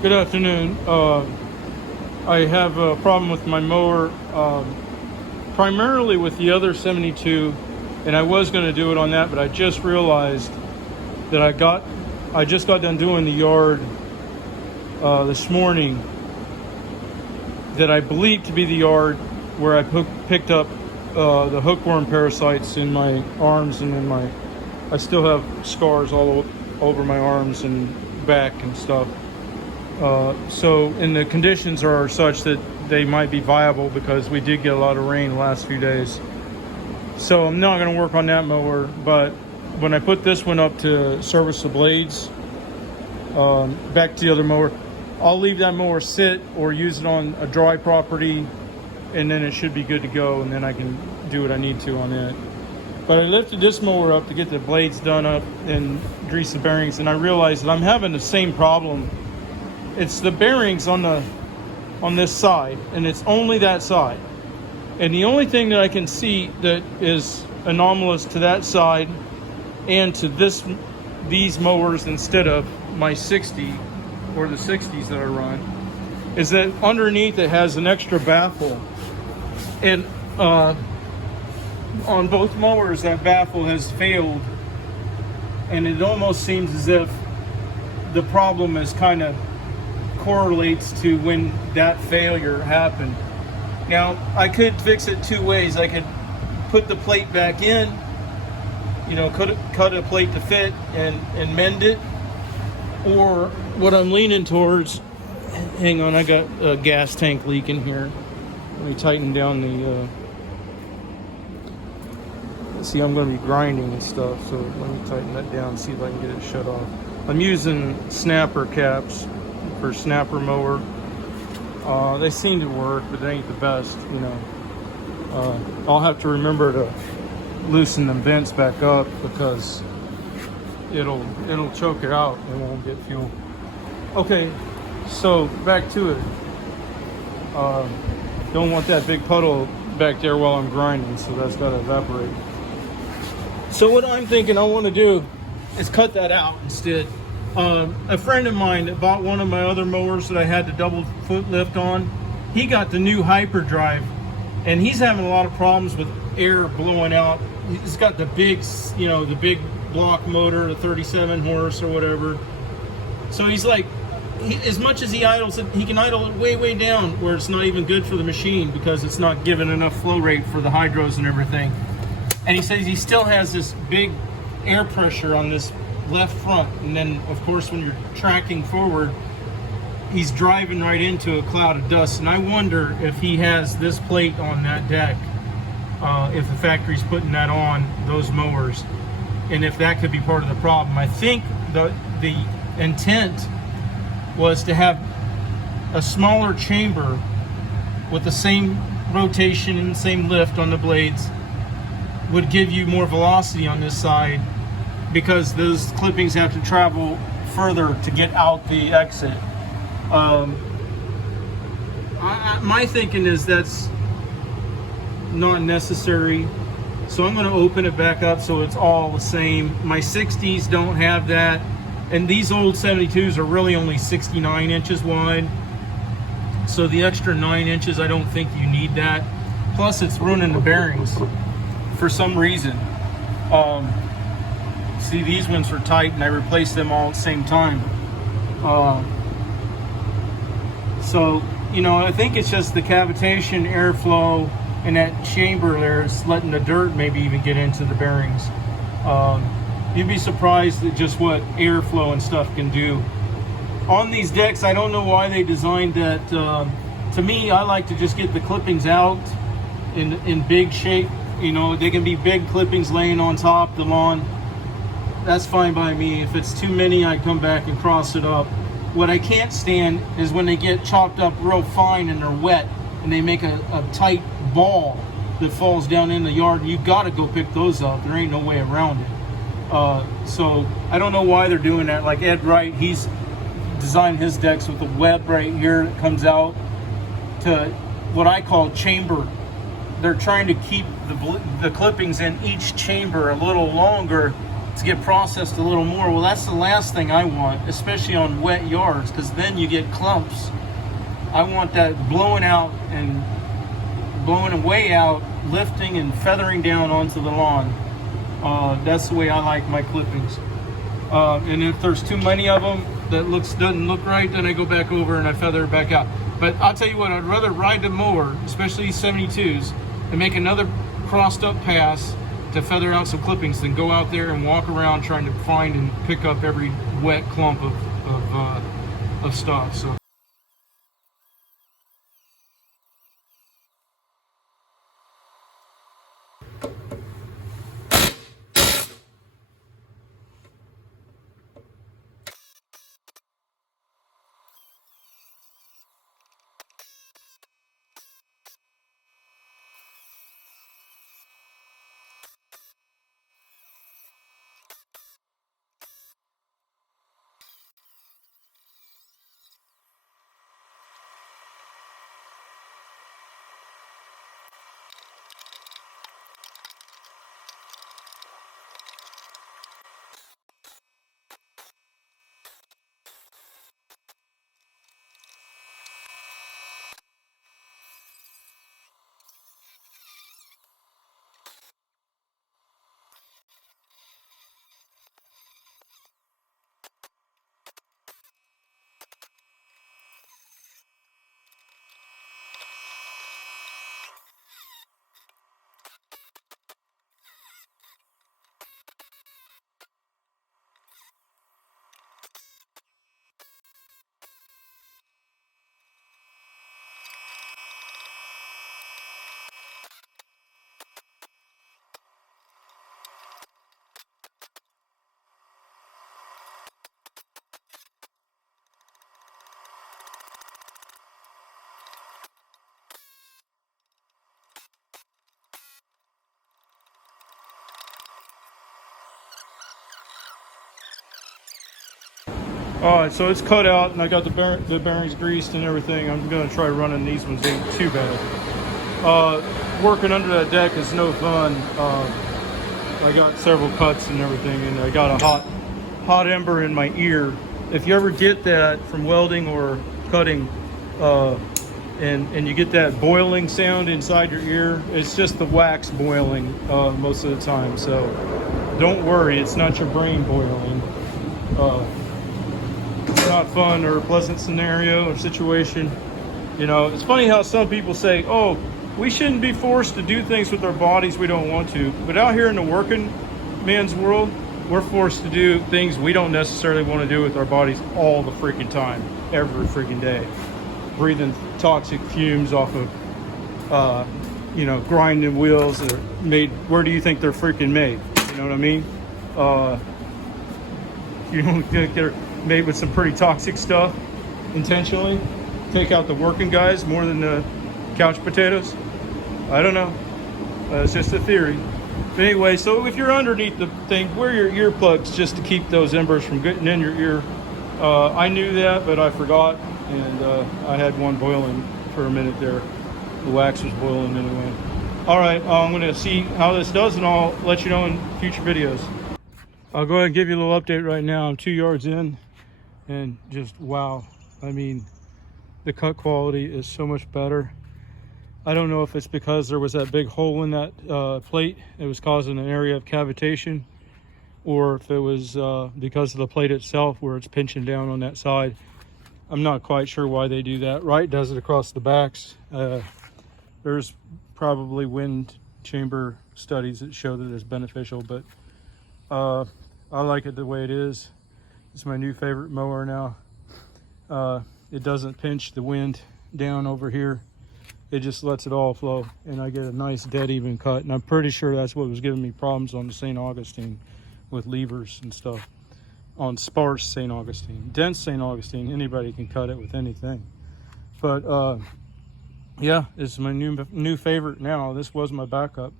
Good afternoon. I have a problem with my mower, primarily with the other 72, and I was going to do it on that, but I just realized that I just got done doing the yard this morning that I believe to be the yard where I picked up the hookworm parasites in my arms and in I still have scars all over my arms and back and stuff. And the conditions are such that they might be viable because we did get a lot of rain the last few days. So I'm not going to work on that mower, but when I put this one up to service the blades, back to the other mower, I'll leave that mower sit or use it on a dry property, and then it should be good to go, and then I can do what I need to on it. But I lifted this mower up to get the blades done up and grease the bearings, and I realized that I'm having the same problem. It's the bearings on this side, and it's only that side. And the only thing that I can see that is anomalous to that side and to these mowers instead of my 60 or the 60s that I run is that underneath it has an extra baffle. And on both mowers that baffle has failed, and it almost seems as if the problem is kind of correlates to when that failure happened. Now, I could fix it two ways. I could put the plate back in, cut a plate to fit and mend it. Or what I'm leaning towards, hang on, I got a gas tank leak in here. Let me tighten down see, I'm going to be grinding and stuff, so let me tighten that down, see if I can get it shut off. I'm using snapper caps for snapper mower. They seem to work, but they ain't the best, I'll have to remember to loosen the vents back up because it'll choke it out. It won't get fuel. Okay, so back to it. Don't want that big puddle back there while I'm grinding, so that's got to evaporate. So what I'm thinking I want to do is cut that out instead. A friend of mine that bought one of my other mowers that I had the double foot lift on, he got the new hyperdrive, and he's having a lot of problems with air blowing out. He's got the big, the big block motor, the 37 horse or whatever. So he's like, as much as he idles it, he can idle it way down where it's not even good for the machine because it's not giving enough flow rate for the hydros and everything. And he says he still has this big air pressure on this left front, and then of course when you're tracking forward, he's driving right into a cloud of dust. And I wonder if he has this plate on that deck, if the factory's putting that on those mowers, and if that could be part of the problem. I think the intent was to have a smaller chamber with the same rotation and same lift on the blades would give you more velocity on this side, because those clippings have to travel further to get out the exit. My thinking is that's not necessary, so I'm going to open it back up so it's all the same. My 60s don't have that, and these old 72s are really only 69 inches wide, so the extra 9 inches, I don't think you need that. Plus it's ruining the bearings for some reason. See, these ones were tight and I replaced them all at the same time. So, I think it's just the cavitation, airflow, and that chamber there is letting the dirt maybe even get into the bearings. You'd be surprised at just what airflow and stuff can do. On these decks, I don't know why they designed that. To me, I like to just get the clippings out in big shape. They can be big clippings laying on top the lawn. That's fine by me. If it's too many, I come back and cross it up. What I can't stand is when they get chopped up real fine and they're wet and they make a tight ball that falls down in the yard. You got to go pick those up. There ain't no way around it. So I don't know why they're doing that. Like Ed Wright, he's designed his decks with a web right here that comes out to what I call chamber. They're trying to keep the clippings in each chamber a little longer to get processed a little more. Well, that's the last thing I want, especially on wet yards, because then you get clumps. I want that blowing out and blowing way out, lifting and feathering down onto the lawn. That's the way I like my clippings. And if there's too many of them that doesn't look right, then I go back over and I feather it back out. But I'll tell you what, I'd rather ride the mower, especially these 72s, and make another crossed up pass to feather out some clippings than go out there and walk around trying to find and pick up every wet clump of stuff. So. All right, so it's cut out and I got the bearings greased and everything. I'm gonna try running these ones. Ain't too bad. Working under that deck is no fun. I got several cuts and everything, and I got a hot ember in my ear. If you ever get that from welding or cutting, and you get that boiling sound inside your ear, it's just the wax boiling most of the time. So don't worry, it's not your brain boiling. It's not fun or a pleasant scenario or situation. You know, it's funny how some people say, oh, we shouldn't be forced to do things with our bodies we don't want to. But out here in the working man's world, we're forced to do things we don't necessarily want to do with our bodies all the freaking time, every freaking day. Breathing toxic fumes off of, you know, grinding wheels that are made, where do you think they're freaking made? You know what I mean? You don't think they're made with some pretty toxic stuff intentionally? Take out the working guys more than the couch potatoes? I don't know. It's just a theory. But anyway, so if you're underneath the thing, wear your earplugs just to keep those embers from getting in your ear. I knew that, but I forgot, and I had one boiling for a minute there. The wax was boiling anyway. All right, I'm going to see how this does, and I'll let you know in future videos. I'll go ahead and give you a little update right now. I'm 2 yards in, and just wow. I mean, the cut quality is so much better. I don't know if it's because there was that big hole in that plate. It was causing an area of cavitation, or if it was because of the plate itself where it's pinching down on that side. I'm not quite sure why they do that. Wright does it across the backs. There's probably wind chamber studies that show that it's beneficial, but I like it the way it is. It's my new favorite mower now. It doesn't pinch the wind down over here. It just lets it all flow, and I get a nice dead even cut. And I'm pretty sure that's what was giving me problems on the St. Augustine with levers and stuff. On sparse St. Augustine. Dense St. Augustine, anybody can cut it with anything. But yeah, it's my new favorite now. This was my backup.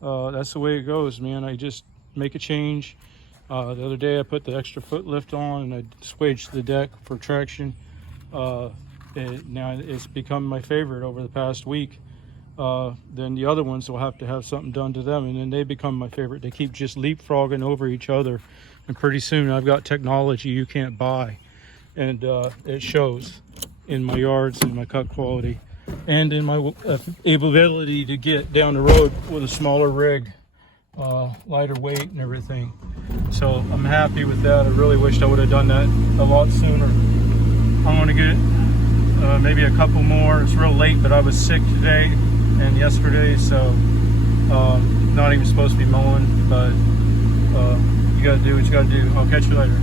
That's the way it goes, man. I just make a change. The other day I put the extra foot lift on and I swaged the deck for traction. Now it's become my favorite over the past week. then the other ones will have to have something done to them, and then they become my favorite. They keep just leapfrogging over each other, and pretty soon I've got technology you can't buy, and it shows in my yards and my cut quality, and in my ability to get down the road with a smaller rig, lighter weight and everything. So I'm happy with that. I really wished I would have done that a lot sooner. I'm going to get maybe a couple more. It's real late, but I was sick today and yesterday, so not even supposed to be mowing, but you got to do what you got to do. I'll catch you later.